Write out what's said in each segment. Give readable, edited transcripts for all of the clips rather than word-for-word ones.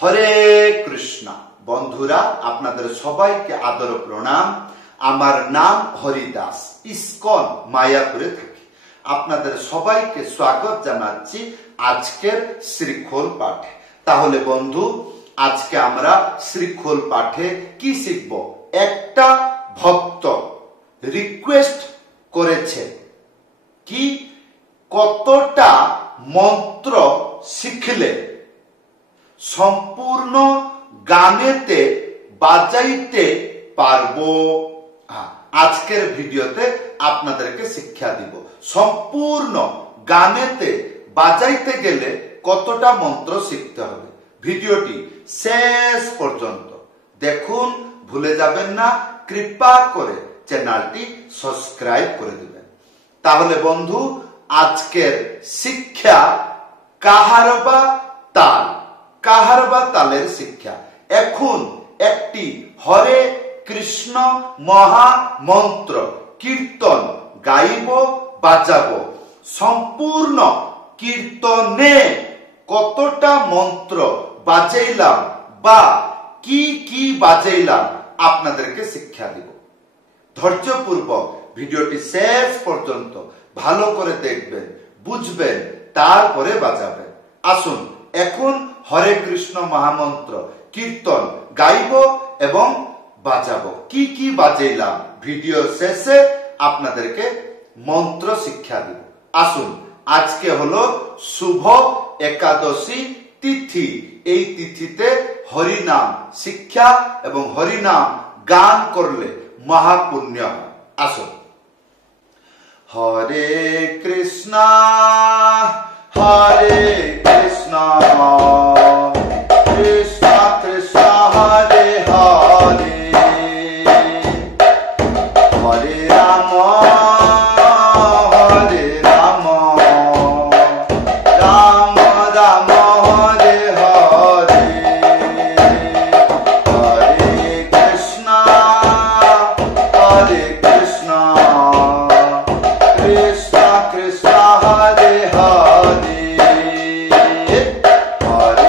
হরে কৃষ্ণ। বন্ধুরা, আপনাদের সবাইকে আদর প্রণাম। আমার নাম হরিদাস, ইসকন মায়াপুরে থাকি। আপনাদের সবাইকে স্বাগত জানাচ্ছি আজকের শ্রীখোল পাঠে। তাহলে বন্ধু, আজকে আমরা শ্রীখোল পাঠে কি শিখব? একটা ভক্ত রিকোয়েস্ট করেছে কি কতটা মন্ত্র শিখলে সম্পূর্ণ গানেতে বাজাইতে পারবো। আজকের ভিডিওতে আপনাদেরকে শিক্ষা দিব সম্পূর্ণ গানেতে বাজাইতে গেলে কতটা মন্ত্র শিখতে হবে। ভিডিওটি শেষ পর্যন্ত দেখুন, ভুলে যাবেন না। কৃপা করে চ্যানেলটি সাবস্ক্রাইব করে দিবেন। তাহলে বন্ধু, আজকের শিক্ষা কাহারবা তাল, কাহারবা তালের শিক্ষা। এখন একটি হরে কৃষ্ণ মহা মন্ত্র কীর্তন গাইব, বাজাবো। সম্পূর্ণ কীর্তনে কতটা মন্ত্র বাজাইলাম বা কি কি বাজাইলাম আপনাদেরকে শিক্ষা দিব। ধৈর্যপূর্বক ভিডিওটি শেষ পর্যন্ত ভালো করে দেখবেন, বুঝবেন, তারপরে বাজাবেন। আসুন এখন হরে কৃষ্ণ মহামন্ত্র কীর্তন গাইব এবং বাজাবো। কি কি বাজাইলাম ভিডিও শেষে আপনাদেরকে মন্ত্র শিক্ষা দিব। আসুন, আজকে হলো শুভ একাদশী তিথি। এই তিথিতে হরিনাম শিক্ষা এবং হরিনাম গান করলে মহাপুণ্য হয়। আসুন, হরে কৃষ্ণ হরে কৃষ্ণ কৃষ্ণ কৃষ্ণ হরে হরে, হরে রাম হরে রাম, রাম রাম হরে হরে, হরে কৃষ্ণ কৃষ্ণ কৃষ্ণ হরে হরে, হরে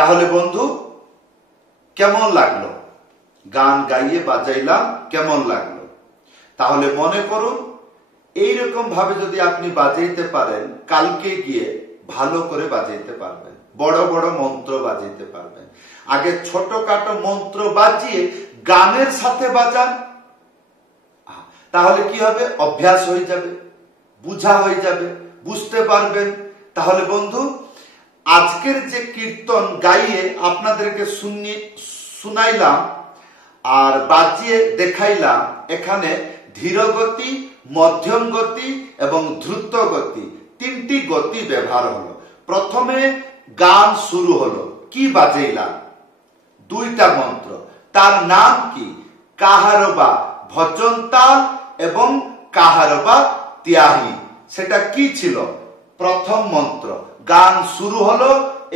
তাহলে বন্ধু কেমন লাগলো? গান গাইয়ে বাজাইলাম, কেমন লাগলো? তাহলে মনে করুন এইরকম ভাবে যদি আপনি বাজাইতে পারেন, কালকে গিয়ে ভালো করে বাজাইতে পারবেন, বড় বড় মন্ত্র বাজাইতে পারবেন। আগে ছোটখাটো মন্ত্র বাজিয়ে গানের সাথে বাজান, তাহলে কি হবে? অভ্যাস হয়ে যাবে, বুঝা হয়ে যাবে, বুঝতে পারবেন। তাহলে বন্ধু আজকের যে কীর্তন গাইয়ে আপনাদেরকে শুনাইলাম আর বাজিয়ে দেখাইলাম, এখানে ধীর গতি, মধ্যম গতি এবং দ্রুত গতি, তিনটি গতি ব্যবহার হলো। প্রথমে গান শুরু হলো, কি বাজাইলাম? দুইটা মন্ত্র, তার নাম কি? কাহারবা ভজন তাল এবং কাহারবা ত্যাহি। সেটা কি ছিল? প্রথম মন্ত্র, গান শুরু হলো,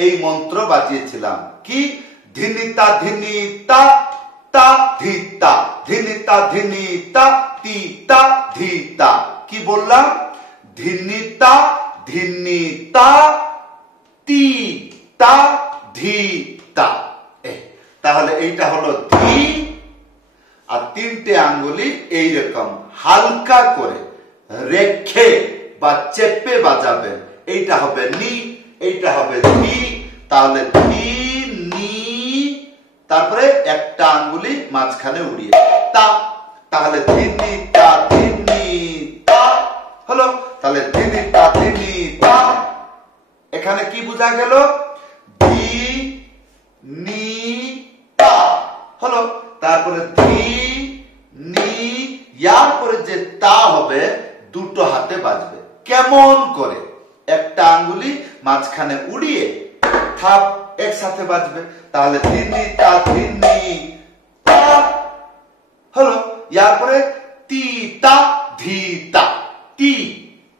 এই মন্ত্র বাজিয়েছিলাম কি? ধিনিতা ধিনিতা তা ধিতা, ধিনিতা ধিনিতা তিতা ধিতা। কি বললাম? ধিনিতা ধিনিতা তিতা ধিতা। তাহলে এইটা হলো ধি, আর তিনটে আঙ্গুলি এইরকম হালকা করে রেখে বা চেপে বাজাবেন। এইটা হবে নি, এইটা হবে ধি। তাহলে ধি নি, তারপরে একটা আঙ্গুলি মাঝখানে উড়িয়ে তা। তাহলে ধিনি তা ধিনি তা হলো। তাহলে ধিনি তা ধিনি তা। এখানে কি বোঝা গেল? ধি নি তা হলো। তারপরে ধি নি, ইয়ার পরে যে তা হবে দুটো হাতে বাজবে। কেমন করে? একটা আঙ্গুলি মাঝখানে উড়িয়ে থাপ একসাথে বাজবে। তাহলে ধিনি তা ধিনি তা হলো। ইয়ার পরে তি তা ধি তা, তি,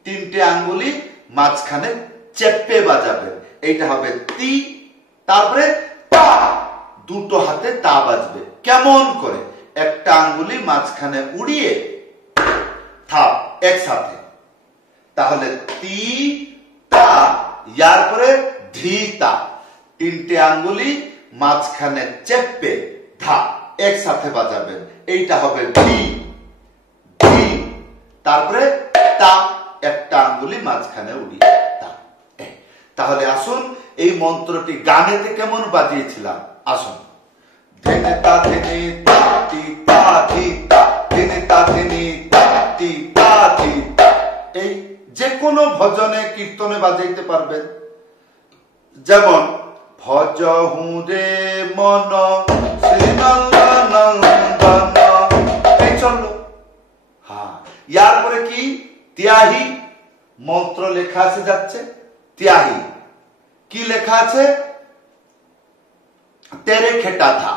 তিনটে আঙ্গুলি মাঝখানে চেপে বাজাবে, এইটা হবে তি। তারপরে তা, দুটো হাতে তা বাজবে। কেমন করে? একটা আঙ্গুলি মাঝখানে উড়িয়ে থাপ একসাথে। তাহলে তি তা, ইয়ার পরে ধি তা, তিনটে আঙ্গুলি মাঝখানে চেপে ধা একসাথে বাজাবেন, এইটা হবে ধি ধি। তারপরে তা, একটা আঙ্গুলি মাঝখানে উড়িয়ে তা। তাহলে আসুন এই মন্ত্রটি গানেতে কেমন বাজিয়েছিলাম, আসুন। ধেনে তা ধেনে তা তি তা ধি তা, ধেনে তা ধেনে তা তি তা ধি তা। এই যে কোনো ভজনে কীর্তনে বাজাইতে পারবেন। যেমন ভজহু রে মন শ্রীনন্দনন্দন, এই চললো। হ্যাঁ, ইয়ার পরে কি? ত্যাহি মন্ত্র লেখা আছে, যাচ্ছে ত্যাহি। কি লেখা আছে? তেরে খেটা ধা,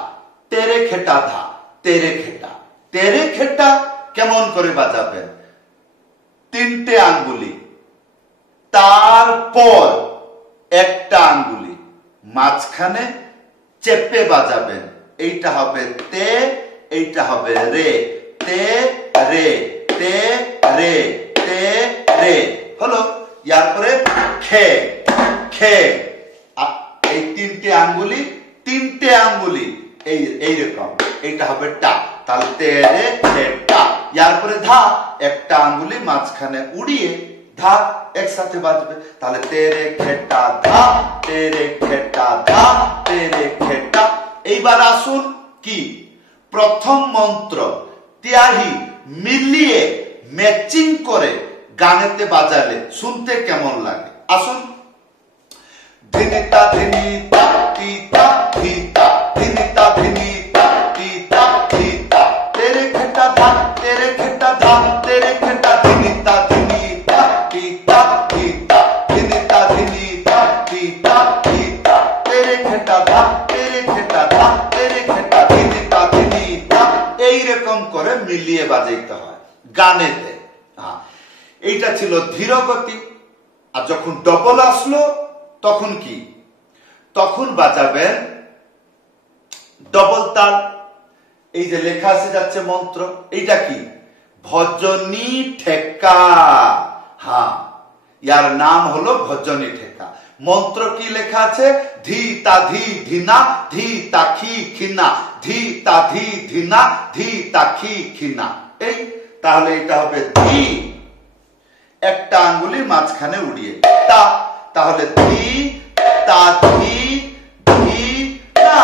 তেরে খেটা ধা, তেরে খেটা। তেরে খেটা কেমন করে বাজাবেন? তিনটে আঙ্গুলি, তারপর একটা আঙ্গুলি মাঝখানে চেপে বাজাবেন, এইটা হবে তে, এইটা হবে রে। তে রে, তে রে, তে রে হলো। ইয়ার পরে খে খে, এই তিনটে আঙ্গুলি, তিনটে আঙ্গুলি এইরকম, এইটা হবে টা। তাহলে তে রে খে টা। ইয়ার পরে ধা, একটা আঙ্গুলি মাঝখানে উড়িয়ে ধা একসাথে বাজবে। তাহলে তেরে খেটা ধা, তেরে খেটা ধা, তেরে খেটা। এইবার আসুন কি? প্রথম মন্ত্র ত্যাহি মিলিয়ে ম্যাচিং করে গানেতে বাজালে শুনতে কেমন লাগে, আসুন। ধিনিতা ধিনিতা তিতা ধিতা, ধিনিতা ধিনিতা তিতা ধিতা, তেরে খেটা ধা, তেরে খেটা ধা, তেরে খেটা ধিনিতা ধিনিতা তিতা ধিতা, ধিনিতা ধিনিতা তিতা ধিতা, তেরে খেটা ধা, তেরে খেটা ধা, তেরে খেটা ধিনিতা ধিনিতা। এইরকম করে মিলিয়ে বাজাইতে হয় গানেতে। এইটা ছিল ধীর গতি। আর যখন ডবল আসলো তখন কি? তখন বাজাবেন ডবল তাল। এই যে লেখা আছে যাচ্ছে মন্ত্র, এইটা কি? ভজনী ঠেকা। হ্যাঁ, ইয়ার নাম হলো ভজনী ঠেকা। মন্ত্র কি লেখা আছে? ধি তা ধি ধিনা ধি তা খি খিনা ধি তা ধি ধিনা ধি তা খি খিনা। এই তাহলে এটা হবে ধি, একটা আঙ্গুলি মাঝখানে উড়িয়ে তা, তাহলে ধি তা ধি ধি না,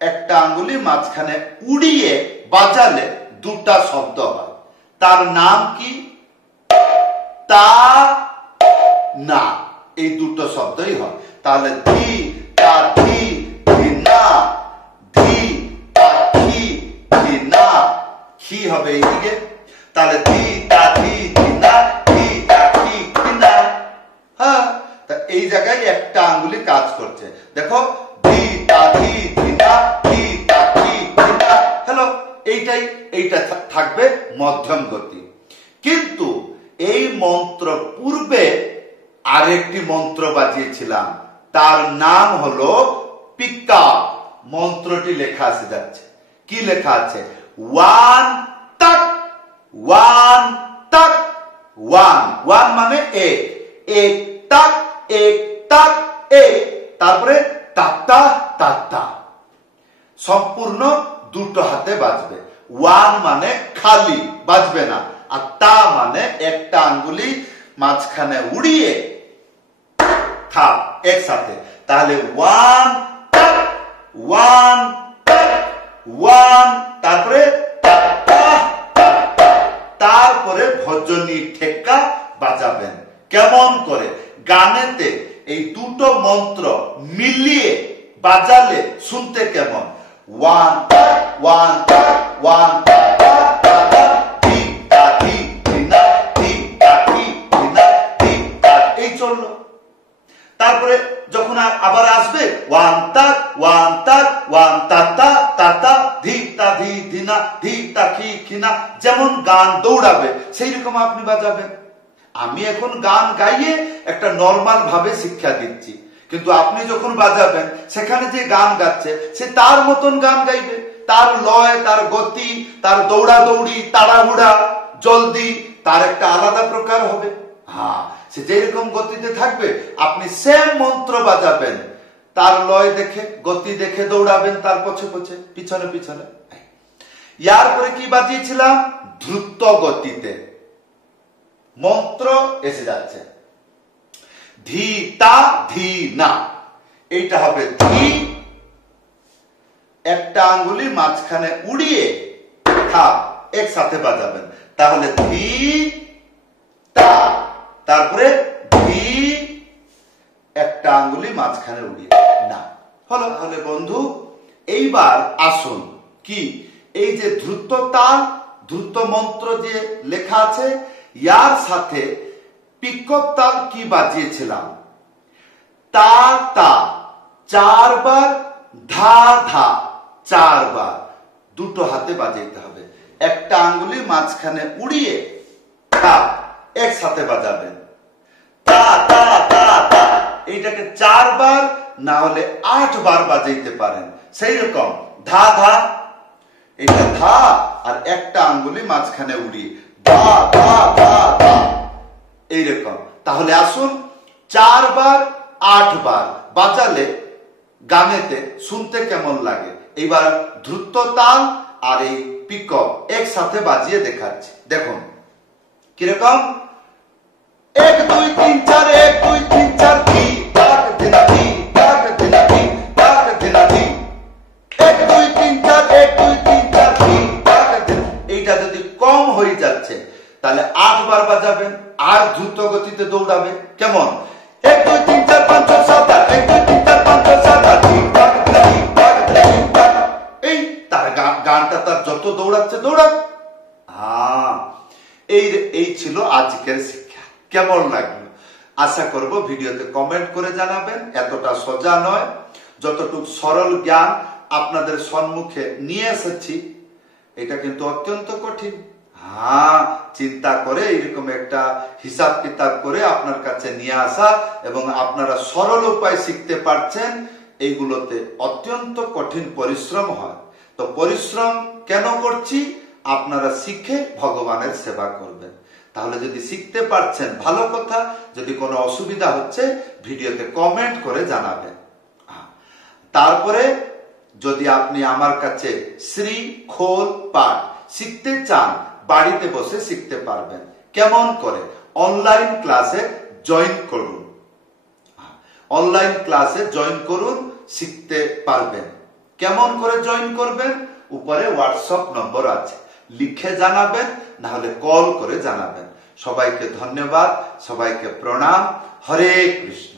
একটা আঙ্গুলি মাঝখানে উড়িয়ে বাজালে দুটা শব্দ হয়, তার নাম কি? তা না, এই দুটো শব্দই হয়। তাহলে ধি তা ধি ধিনা ধি তা খি ধিনা, খি হবে এইদিকে, তাহলে ধি তা ধি ধিনা ধি তা খি ধিনা। হ্যাঁ, তা এই জায়গায় একটা আঙ্গুলি কাজ করছে, দেখো ধি তা ধি ধিনা ধি তা খি ধিনা। হ্যালো, এইটা থাকবে মধ্যম গতি। কিন্তু এই মন্ত্র পূর্বে আরেকটি মন্ত্র বাজিয়েছিলাম, তার নাম হলো পিকা। মন্ত্রটি লেখা আছে যাচ্ছে, কি লেখা আছে? ওয়ান তাক ওয়ান তাক ওয়ান, ওয়ান মানে এক, এক তাক এক তাক এক, তারপরে তাত্তা তাত্তা, সম্পূর্ণ দুটো হাতে বাজবে। ওয়ান মানে খালি বাজবে না, আর তা মানে একটা আঙ্গুলি মাঝখানে উড়িয়ে থাপ একসাথে। তাহলে ওয়ান তাক ওয়ান তাক ওয়ান, তারপরে তারপরে ভজনী ঠেকা বাজাবেন। কেমন করে? গানেতে এই দুটো মন্ত্র মিলিয়ে বাজালে শুনতে কেমন? ওয়ান তাক ওয়ান তাক ওয়ান তাক ধি তা ধি ধিনা ধি তা খি ধিনা ধি তা, এই চললো। তারপরে যখন আবার আসবে ওয়ান তাক ওয়ান তাক ওয়ান তাতা তাতা ধি তা ধি ধিনা ধি তা খি খিনা, যেমন গান দৌড়াবে সেই রকম আপনি বাজাবেন। আমি এখন গান গাইয়ে একটা নরমাল ভাবে শিক্ষা দিচ্ছি, কিন্তু আপনি যখন বাজাবেন সেখানে যে গান গাচ্ছে সে তার মতন গান গাইবে, তার লয়, তার গতি, তার দৌড়াদৌড়ি, তাড়াহুড়া, জলদি, তার একটা আলাদা প্রকার হবে। হ্যাঁ, সে যেরকম গতিতে থাকবে আপনি সেম মন্ত্র বাজাবেন, তার লয় দেখে, গতি দেখে দৌড়াবেন তার পছে পছে, পিছনে পিছনে। ইয়ার পরে কি বাজিয়েছিলাম? দ্রুত গতিতে মন্ত্র এসে যাচ্ছে, ধি তা ধি না, এইটা হবে ধি, একটা আঙ্গুলি মাঝখানে উড়িয়ে থাপ একসাথে বাজাবেন, তাহলে ধি তা, তারপরে ধি, একটা আঙ্গুলি মাঝখানে উড়িয়ে না। হলো। তাহলে বন্ধু এইবার আসুন, কি এই যে দ্রুত তাল, দ্রুত মন্ত্র যে লেখা আছে, ইয়ার সাথে পিকক তাল কি বাজিয়েছিলাম? তা তা চারবার, ধা ধা চারবার, দুটো হাতে বাজাইতে হবে, একটা আঙ্গুলি মাঝখানে উড়িয়ে তা একসাথে বাজাবেন, তা তা তা তা, এইটাকে 4 বার না হলে 8 বার বাজাইতে পারেন। সেই রকম ধা ধা, এটা ধা আর একটা আঙ্গুলি মাঝখানে উড়িয়ে ধা ধা ধা ধা, এইরকম। তাহলে আসুন 4 বার 8 বার বাজালে গানেতে শুনতে কেমন লাগে। এইবার দ্রুত তাল আর এই পিকক একসাথে বাজিয়ে দেখাচ্ছি, দেখুন কিরকম। 1 2 3 4 1 2 3 4 ধি তাক ধিনা ধি তাক ধিনা ধি তাক ধিনা ধি, 1 2 3 4 1 2 3 4 ধি তাক ধিনা। এইটা যদি কম হয়ে যাচ্ছে তাহলে 8 বার বাজাবেন, আর দ্রুত গতিতে দৌড়াবে। কেমন? 1 2 3 4 5 6 7 8 1 2 3 4 5 6 7 8 ধি তাক ধিনা ধি তাক ধিনা ধি তাক। এই তার গানটা তার যত দৌড়াচ্ছে দৌড়াক। এই ছিল আজকের শিক্ষা। কেমন লাগলো? আশা করব ভিডিওতে কমেন্ট করে জানাবেন। এতটা সোজা নয়, যতটুকু সরল জ্ঞান আপনাদের সম্মুখে নিয়ে এসেছি এটা কিন্তু অত্যন্ত কঠিন। চিন্তা করে এরকম একটা হিসাব কিতাব করে আপনার কাছে নিয়ে আসা এবং আপনারা সরল উপায় শিখতে পারছেন, এইগুলোতে অত্যন্ত কঠিন পরিশ্রম হয়। তো পরিশ্রম কেন করছি? আপনারা শিখে ভগবানের সেবা করবেন। তাহলে যদি শিখতে পারছেন ভালো কথা, যদি কোনো অসুবিধা হচ্ছে ভিডিওতে কমেন্ট করে জানাবেন। তারপরে যদি আপনি আমার কাছে শ্রীখোল পাঠ শিখতে চান, বাড়িতে বসে শিখতে পারবেন। কেমন করে? অনলাইন ক্লাসে জয়েন করুন, অনলাইন ক্লাসে জয়েন করুন, শিখতে পারবেন। কেমন করে জয়েন করবেন? উপরে হোয়াটসঅ্যাপ নম্বর আছে, লিখে জানাবেন, না হলে কল করে জানাবেন। সবাইকে ধন্যবাদ, সবাইকে প্রণাম। হরে কৃষ্ণ।